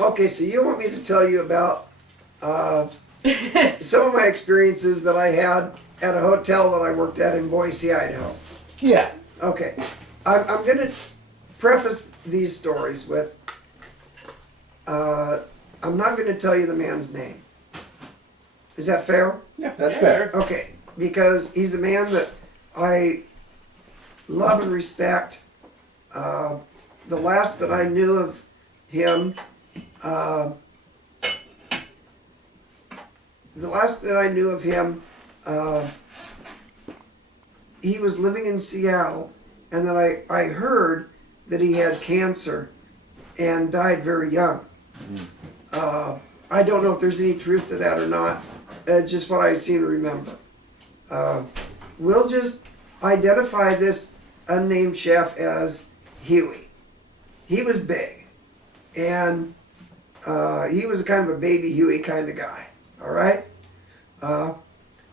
Okay, so you want me to tell you about some of my experiences that I had at a hotel that I worked at in Boise, Idaho. Yeah. Okay, I'm going to preface these stories with I'm not going to tell you the man's name. Is that fair? Yeah, that's fair. Okay, because he's a man that I love and respect. The last that I knew of him, he was living in Seattle, and then I heard that he had cancer and died very young. I don't know if there's any truth to that or not. Just what I seem to remember. We'll just identify this unnamed chef as Huey. He was big, and he was kind of a baby Huey kind of guy. All right.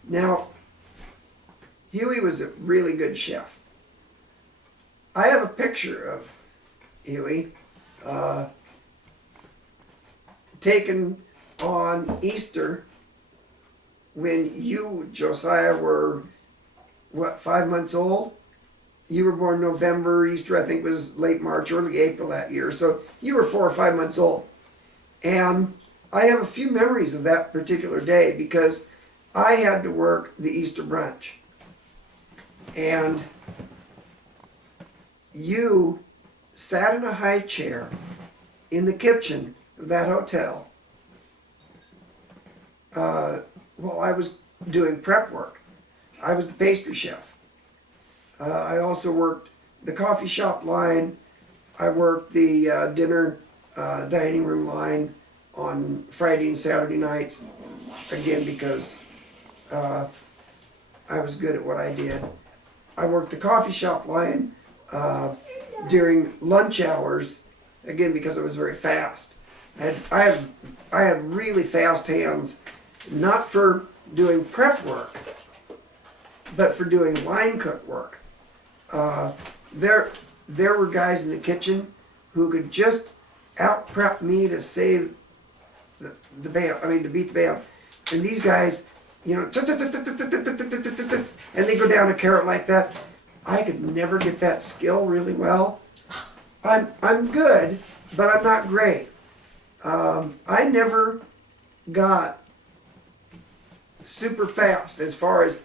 Now, Huey was a really good chef. I have a picture of Huey taken on Easter when you, Josiah, were, what, 5 months old? You were born November, Easter I think was late March, early April that year. So you were 4 or 5 months old. And I have a few memories of that particular day because I had to work the Easter brunch. And you sat in a high chair in the kitchen of that hotel while I was doing prep work. I was the pastry chef. I also worked the coffee shop line. I worked the dinner dining room line on Friday and Saturday nights, again because I was good at what I did. I worked the coffee shop line during lunch hours, again because I was very fast. I had really fast hands, not for doing prep work, but for doing line cook work. There were guys in the kitchen who could just out prep me to save the band. I mean, to beat the band. And these guys, you know, and they go down a carrot like that. I could never get that skill really well. I'm good, but I'm not great. I never got super fast as far as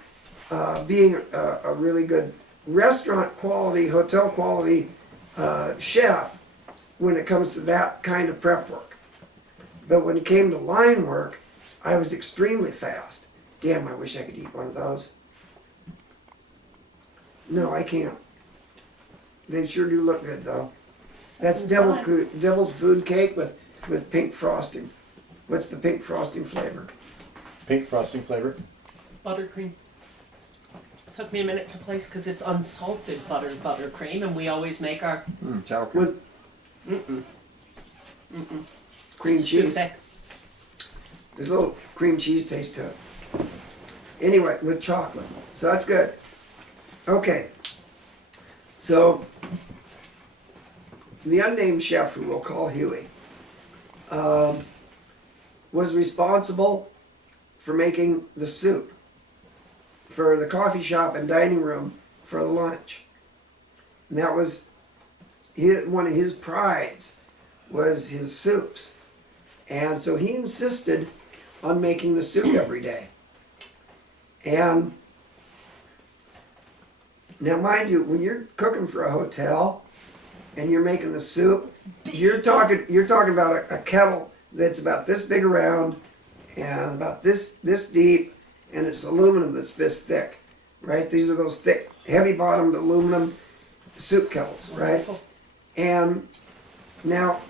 being a really good restaurant quality, hotel quality chef when it comes to that kind of prep work. But when it came to line work, I was extremely fast. Damn, I wish I could eat one of those. No, I can't. They sure do look good though. That's devil's food cake with pink frosting. What's the pink frosting flavor? Pink frosting flavor. Buttercream. Took me a minute to place because it's unsalted buttercream, and we always make our Sour cream. With cream cheese. Tuesday. There's a little cream cheese taste to it. Anyway, with chocolate. So that's good. Okay. So, the unnamed chef, who we'll call Huey, was responsible for making the soup for the coffee shop and dining room for the lunch. And that was one of his prides, was his soups. And so he insisted on making the soup every day. And now mind you, when you're cooking for a hotel and you're making the soup, you're talking about a kettle that's about this big around and about this deep, and it's aluminum that's this thick, right? These are those thick, heavy-bottomed aluminum soup kettles, right? Wonderful. And now,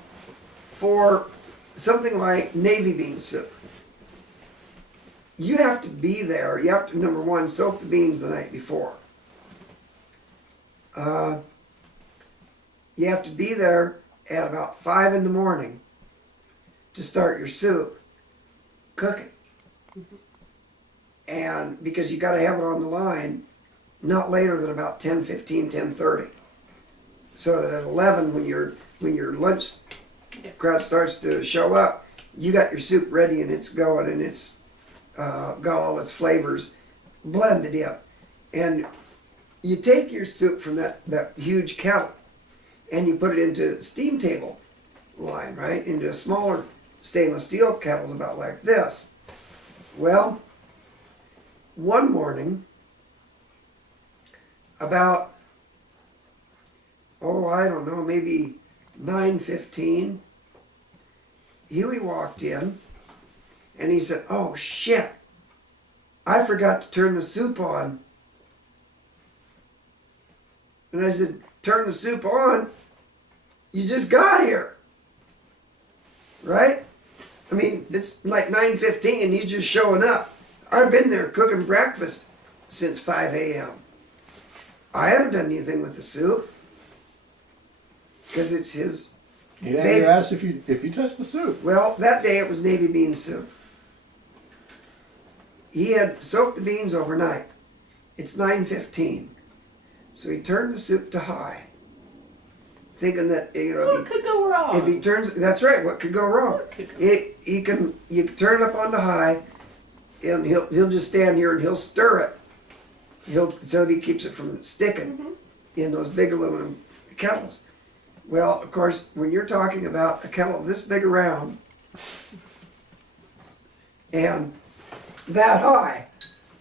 for something like navy bean soup, you have to be there. You have to, number one, soak the beans the night before. You have to be there at about 5 in the morning to start your soup cooking. And because you got to have it on the line not later than about 10:15, 10:30. So that at 11, when your lunch Yeah. Crowd starts to show up. You got your soup ready and it's going and it's got all its flavors blended in. And you take your soup from that huge kettle and you put it into steam table line, right? Into a smaller stainless steel kettles about like this. Well, one morning, about, I don't know, maybe 9:15, Huey walked in and he said, "Oh shit, I forgot to turn the soup on." And I said, "Turn the soup on? You just got here." Right? I mean, it's like 9:15 and he's just showing up. I've been there cooking breakfast since 5 a.m. I haven't done anything with the soup. Because it's his. You asked if you touched the soup. Well, that day it was navy bean soup. He had soaked the beans overnight. It's 9:15. So he turned the soup to high. Thinking that, What could go wrong? if he turns, that's right, what could go wrong? What could go You can turn it up onto high, and he'll just stand here and he'll stir it. So he keeps it from sticking in those big aluminum kettles. Well, of course, when you're talking about a kettle this big around and that high,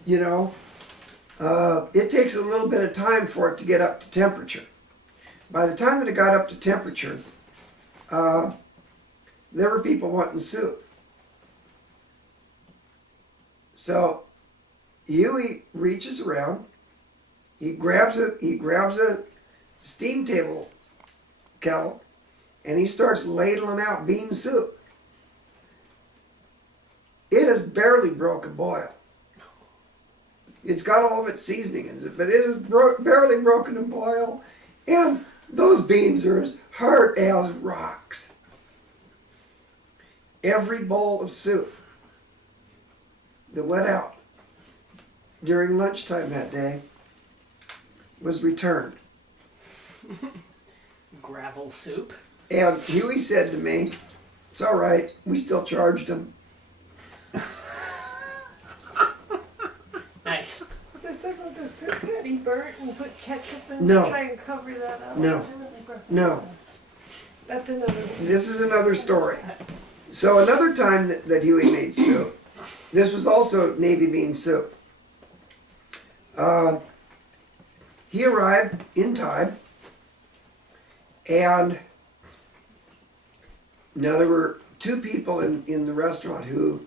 it takes a little bit of time for it to get up to temperature. By the time that it got up to temperature, there were people wanting soup. So Huey reaches around, he grabs a steam table kettle, and he starts ladling out bean soup. It has barely broke a boil. It's got all of its seasoning in it, but it has barely broken a boil, and those beans are as hard as rocks. Every bowl of soup that went out during lunchtime that day was returned. Gravel soup. And Huey said to me, "It's all right, we still charged him." Nice. This isn't the soup that he burnt and put ketchup in No. to try and cover that up? No, no. That's another one. This is another story. So another time that Huey made soup, this was also navy bean soup. He arrived in time, and now there were two people in the restaurant who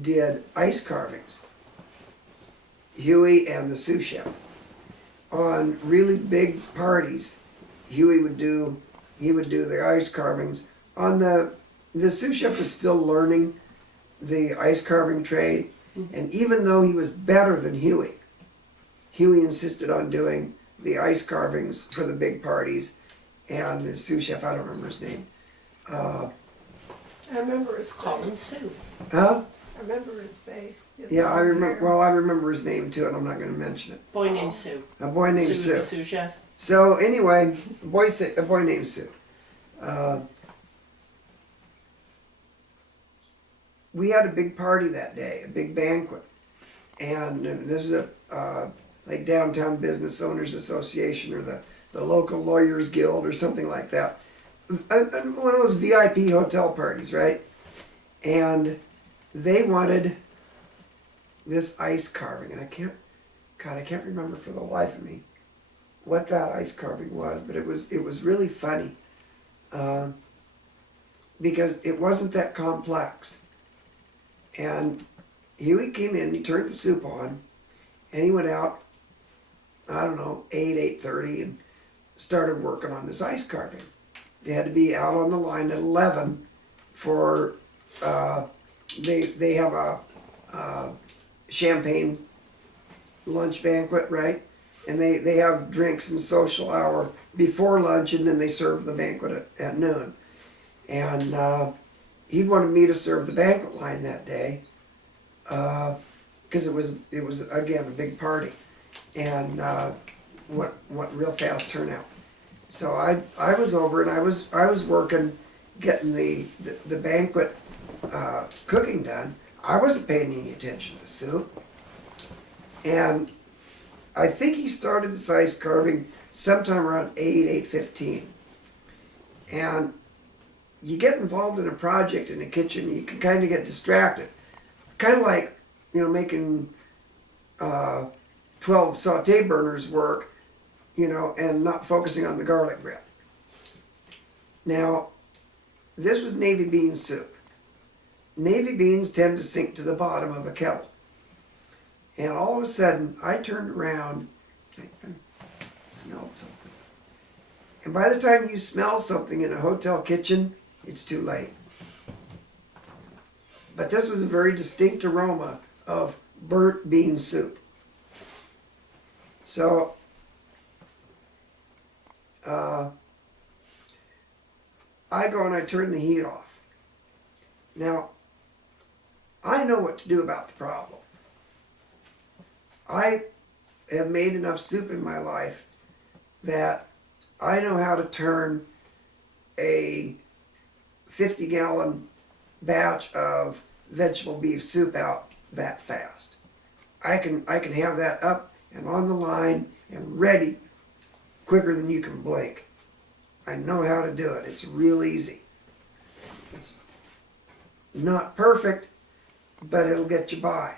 did ice carvings. Huey and the sous chef. On really big parties, Huey would do the ice carvings. On the sous chef was still learning the ice carving trade, and even though he was better than Huey insisted on doing the ice carvings for the big parties, and the sous chef, I don't remember his name. I remember his Call him face. Sue. I remember his face. Yeah, I remember. Well, I remember his name too, and I'm not going to mention it. Boy named Sue. A boy named Sue Sue. the sous chef. So anyway, a boy named Sue. We had a big party that day, a big banquet, and this was a like Downtown Business Owners Association or the local lawyers guild or something like that. One of those VIP hotel parties, right? And they wanted this ice carving, and I can't remember for the life of me what that ice carving was, but it was really funny because it wasn't that complex. And Huey came in, he turned the soup on, and he went out, I don't know, 8:30, and started working on this ice carving. They had to be out on the line at 11 for, they have a champagne lunch banquet, right? And they have drinks and social hour before lunch, and then they serve the banquet at noon. And he wanted me to serve the banquet line that day because it was again a big party, and what real fast turnout. So I was over and I was working, getting the banquet cooking done, I wasn't paying any attention to the soup. And I think he started this ice carving sometime around 8:15. And you get involved in a project in the kitchen, you can kind of get distracted. Kind of like, making 12 saute burners work, and not focusing on the garlic bread. Now, this was navy bean soup. Navy beans tend to sink to the bottom of a kettle. And all of a sudden, I turned around, I smelled something. And by the time you smell something in a hotel kitchen, it's too late. But this was a very distinct aroma of burnt bean soup. So, I go and I turn the heat off. Now, I know what to do about the problem. I have made enough soup in my life that I know how to turn a 50-gallon batch of vegetable beef soup out that fast. I can have that up and on the line and ready quicker than you can blink. I know how to do it. It's real easy. It's not perfect, but it'll get you by.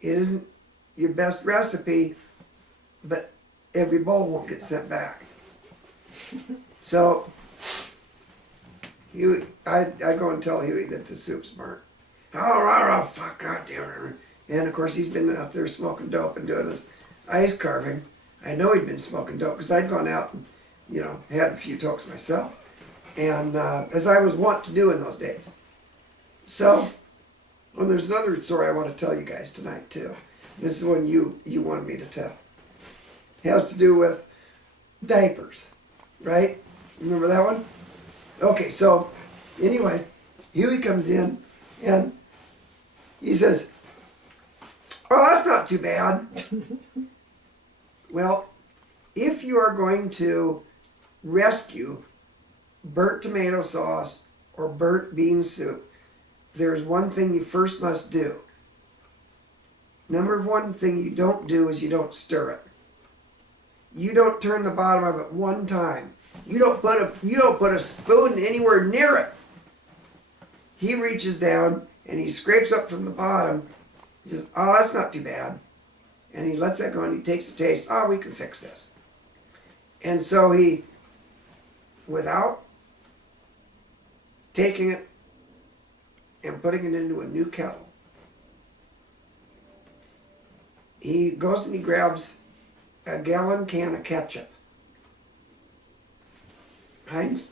It isn't your best recipe, but every bowl won't get sent back. So, I go and tell Huey that the soup's burnt. Oh, fuck, goddamn it. And of course he's been up there smoking dope and doing this ice carving. I know he'd been smoking dope because I'd gone out and, had a few tokes myself. And as I was wont to do in those days. So, well, there's another story I want to tell you guys tonight too. This is one you wanted me to tell. It has to do with diapers, right? Remember that one? Okay, so anyway, Huey comes in and he says, "Oh, that's not too bad." Well, if you are going to rescue burnt tomato sauce or burnt bean soup, there's one thing you first must do. Number one thing you don't do is you don't stir it. You don't turn the bottom of it one time. You don't put a spoon anywhere near it. He reaches down and he scrapes up from the bottom. He says, "Oh, that's not too bad." And he lets that go and he takes a taste. "Oh, we can fix this." And so he, without taking it and putting it into a new kettle, he goes and he grabs a gallon can of ketchup. Heinz,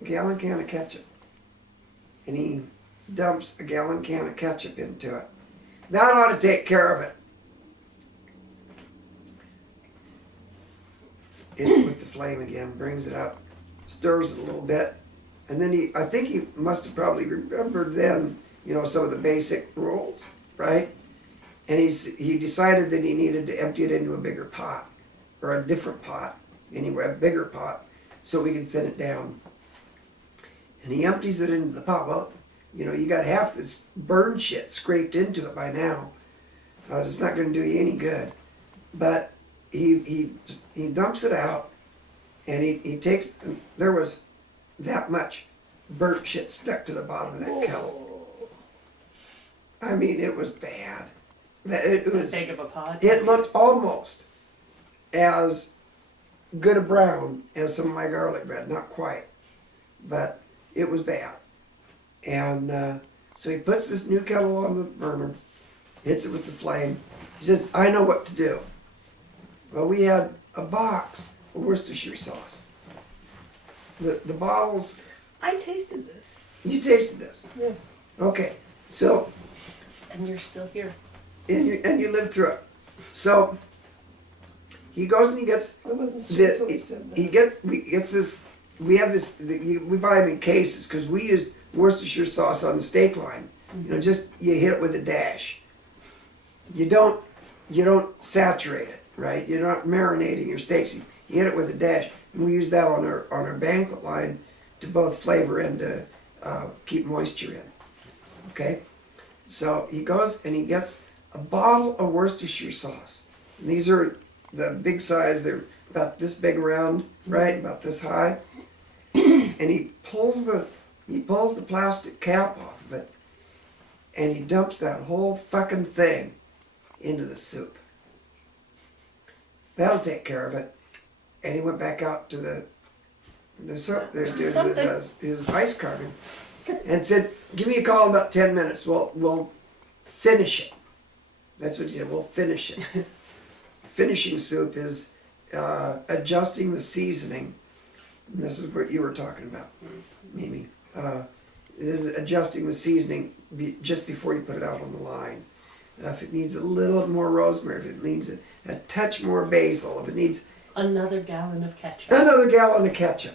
a gallon can of ketchup. And he dumps a gallon can of ketchup into it. That ought to take care of it. Hits it with the flame again, brings it up, stirs it a little bit, and then I think he must have probably remembered then, some of the basic rules, right? And he decided that he needed to empty it into a bigger pot, or a different pot, anyway, a bigger pot, so we could thin it down. And he empties it into the pot. Well, you got half this burn shit scraped into it by now. It's not going to do you any good. But he dumps it out, and he takes, there was that much burnt shit stuck to the bottom of that kettle. I mean, it was bad. It was big of a pot. It looked almost as good a brown as some of my garlic bread. Not quite, but it was bad. And so he puts this new kettle on the burner, hits it with the flame. He says, "I know what to do." Well, we had a box of Worcestershire sauce. The bottles. I tasted this. You tasted this. Yes. Okay, so. And you're still here. And you lived through it. So he goes and he gets. I wasn't sure until he said that. He gets this. We have this. We buy them in cases because we used Worcestershire sauce on the steak line. Just you hit it with a dash. You don't saturate it, right? You're not marinating your steaks. You hit it with a dash. And we use that on our banquet line to both flavor and to keep moisture in. Okay? So he goes and he gets a bottle of Worcestershire sauce. And these are the big size, they're about this big around, right? About this high. And he pulls the plastic cap off of it and he dumps that whole fucking thing into the soup. That'll take care of it. And he went back out to his ice carving and said, "Give me a call in about 10 minutes. We'll finish it." That's what he said. We'll finish it. Finishing soup is adjusting the seasoning. And this is what you were talking about, Mimi. This is adjusting the seasoning just before you put it out on the line. If it needs a little more rosemary, if it needs a touch more basil, if it needs Another gallon of ketchup. another gallon of ketchup.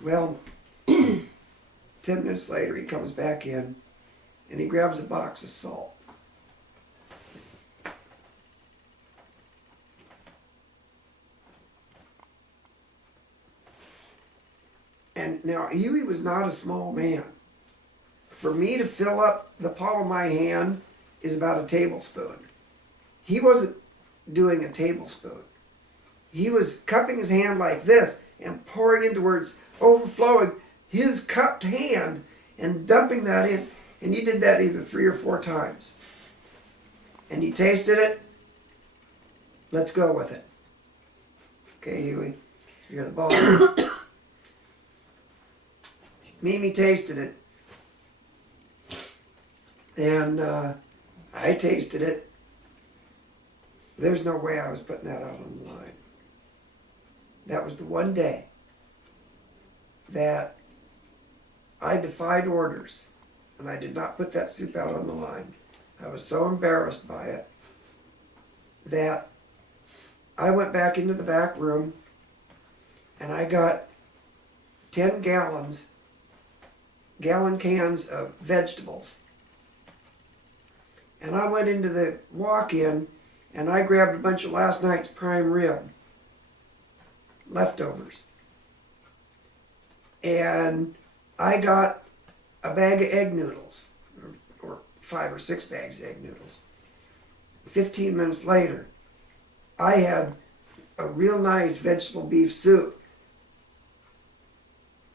Well, 10 minutes later he comes back in and he grabs a box of salt. And now Huey was not a small man. For me to fill up the palm of my hand is about a tablespoon. He wasn't doing a tablespoon. He was cupping his hand like this and pouring into where it's overflowing his cupped hand and dumping that in. And he did that either 3 or 4 times. And he tasted it. Let's go with it. Okay, Huey, you're the boss. Mimi tasted it. And I tasted it. There's no way I was putting that out on the line. That was the one day that I defied orders and I did not put that soup out on the line. I was so embarrassed by it that I went back into the back room and I got 10 gallon cans of vegetables. And I went into the walk-in and I grabbed a bunch of last night's prime rib leftovers. And I got a bag of egg noodles, or 5 or 6 bags of egg noodles. 15 minutes later, I had a real nice vegetable beef soup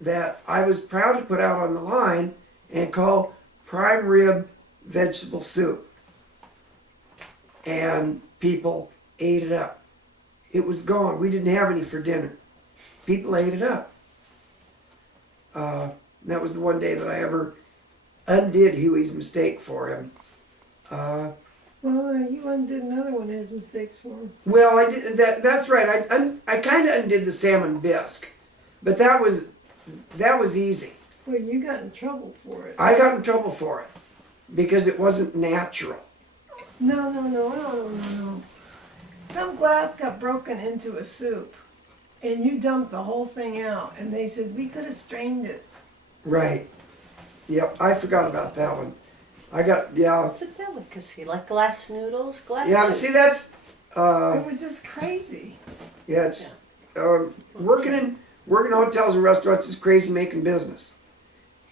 that I was proud to put out on the line and call prime rib vegetable soup. And people ate it up. It was gone. We didn't have any for dinner. People ate it up. That was the one day that I ever undid Huey's mistake for him. Well, you undid another one of his mistakes for him. Well, I did that. That's right. I kind of undid the salmon bisque, but that was easy. Well, you got in trouble for it. I got in trouble for it because it wasn't natural. No. Some glass got broken into a soup, and you dumped the whole thing out, and they said, we could have strained it. Right. Yep. I forgot about that one. It's a delicacy, like glass noodles, glass Yeah. soup. See, that's. It was just crazy. Yeah, it's working in hotels and restaurants is crazy making business.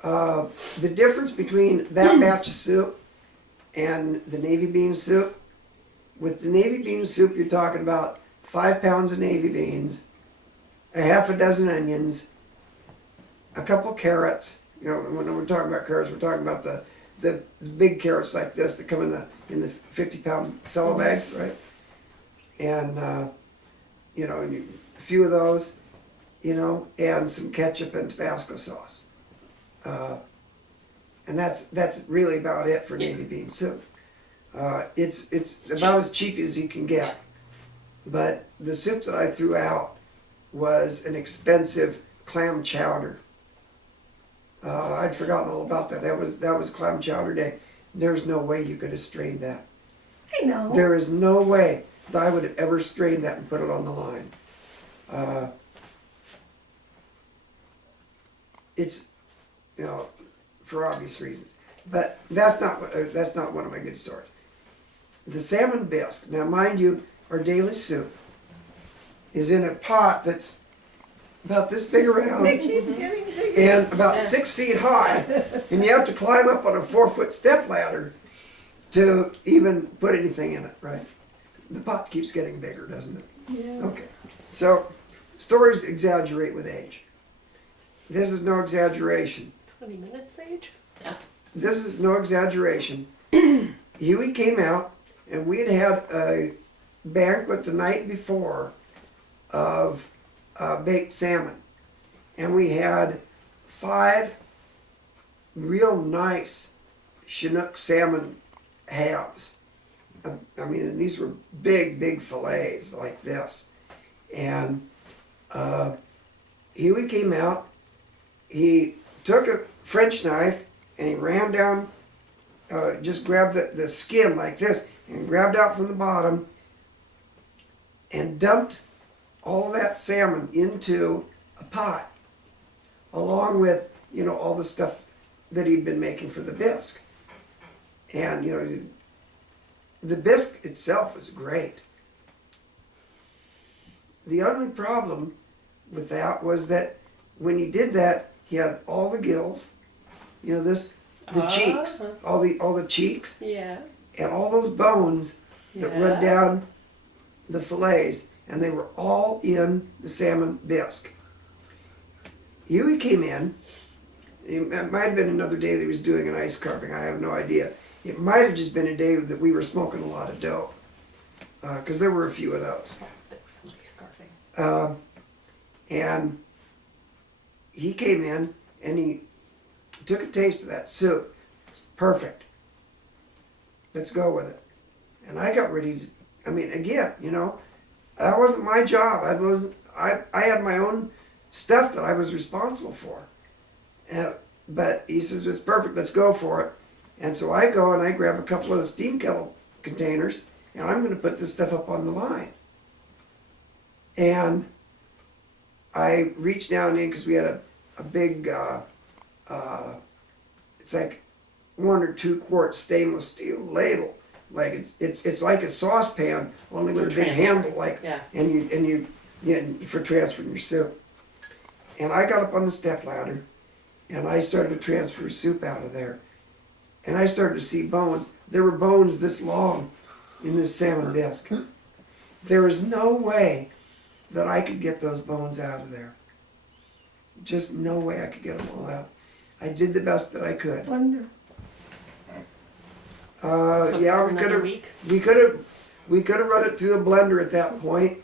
The difference between that batch of soup and the navy bean soup, with the navy bean soup, you're talking about 5 pounds of navy beans, a half a dozen onions, a couple carrots. You know, when we're talking about carrots, we're talking about the big carrots like this that come in the 50-pound cello bags, right? And you know, a few of those, you know, and some ketchup and Tabasco sauce. And that's really about it for navy bean soup. It's about as cheap as you can get. But the soup that I threw out was an expensive clam chowder. I'd forgotten all about that. That was clam chowder day. There's no way you could have strained that. I know. There is no way that I would have ever strained that and put it on the line. It's, you know, for obvious reasons. But that's not one of my good stories. The salmon bisque, now mind you, our daily soup is in a pot that's about this big around It keeps getting bigger. and about 6 feet high, and you have to climb up on a 4-foot step ladder to even put anything in it, right? The pot keeps getting bigger, doesn't it? Yeah. Okay, so stories exaggerate with age. This is no exaggeration. 20 minutes age? Yeah. This is no exaggeration. Huey came out, and we had a banquet the night before of baked salmon. And we had 5 real nice Chinook salmon halves. I mean, these were big, big fillets like this. And Huey came out, he took a French knife and he ran down, just grabbed the skin like this and grabbed out from the bottom and dumped all of that salmon into a pot along with, you know, all the stuff that he'd been making for the bisque. And, you know, the bisque itself was great. The only problem with that was that when he did that, he had all the gills, you know, the cheeks, all the cheeks, Yeah. and all those bones that run down the fillets, and they were all in the salmon bisque. Huey came in. It might have been another day that he was doing an ice carving. I have no idea. It might have just been a day that we were smoking a lot of dope, because there were a few of those. That was nice carving. And he came in and he took a taste of that soup. It's perfect. Let's go with it. And I got ready to, I mean, again, you know, that wasn't my job. I had my own stuff that I was responsible for. But he says, it's perfect, let's go for it. And so I go and I grab a couple of the steam kettle containers and I'm going to put this stuff up on the line. And I reached down in, because we had a big, it's like 1 or 2 quart stainless steel ladle. Like it's like a saucepan, only with a big handle, like, Yeah. and you for transferring your soup. And I got up on the step ladder, and I started to transfer soup out of there, and I started to see bones. There were bones this long in this salmon bisque. There was no way that I could get those bones out of there. Just no way I could get them all out. I did the best that I could. Blender. Yeah, Another week? we could have run it through the blender at that point,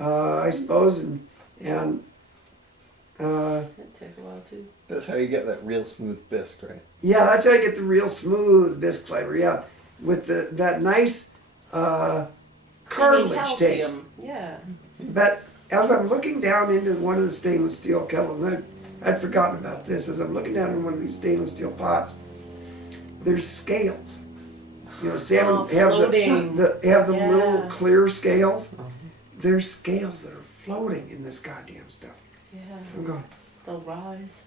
I suppose, and It'd take a while too. That's how you get that real smooth bisque, right? yeah, that's how you get the real smooth bisque flavor. Yeah, with that nice cartilage taste. Calcium. Yeah. But as I'm looking down into one of the stainless steel kettles, and I'd forgotten about this, as I'm looking down in one of these stainless steel pots, there's scales. You know, salmon floating. have the Yeah. little clear scales. There's scales that are floating in this goddamn stuff. Yeah. I'm going, They'll rise.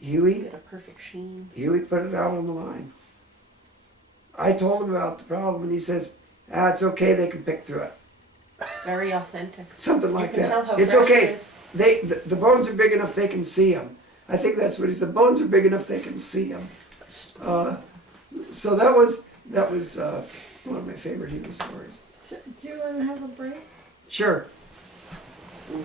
Huey, Get a perfect sheen. Huey put it out on the line. I told him about the problem, and he says, it's okay, they can pick through it. Very authentic. Something like you can that. Tell how It's fresh okay. It is. The bones are big enough they can see them. I think that's what he said. Bones are big enough they can see them. So that was one of my favorite Huey stories. Do you want to have a break? Sure. Mm.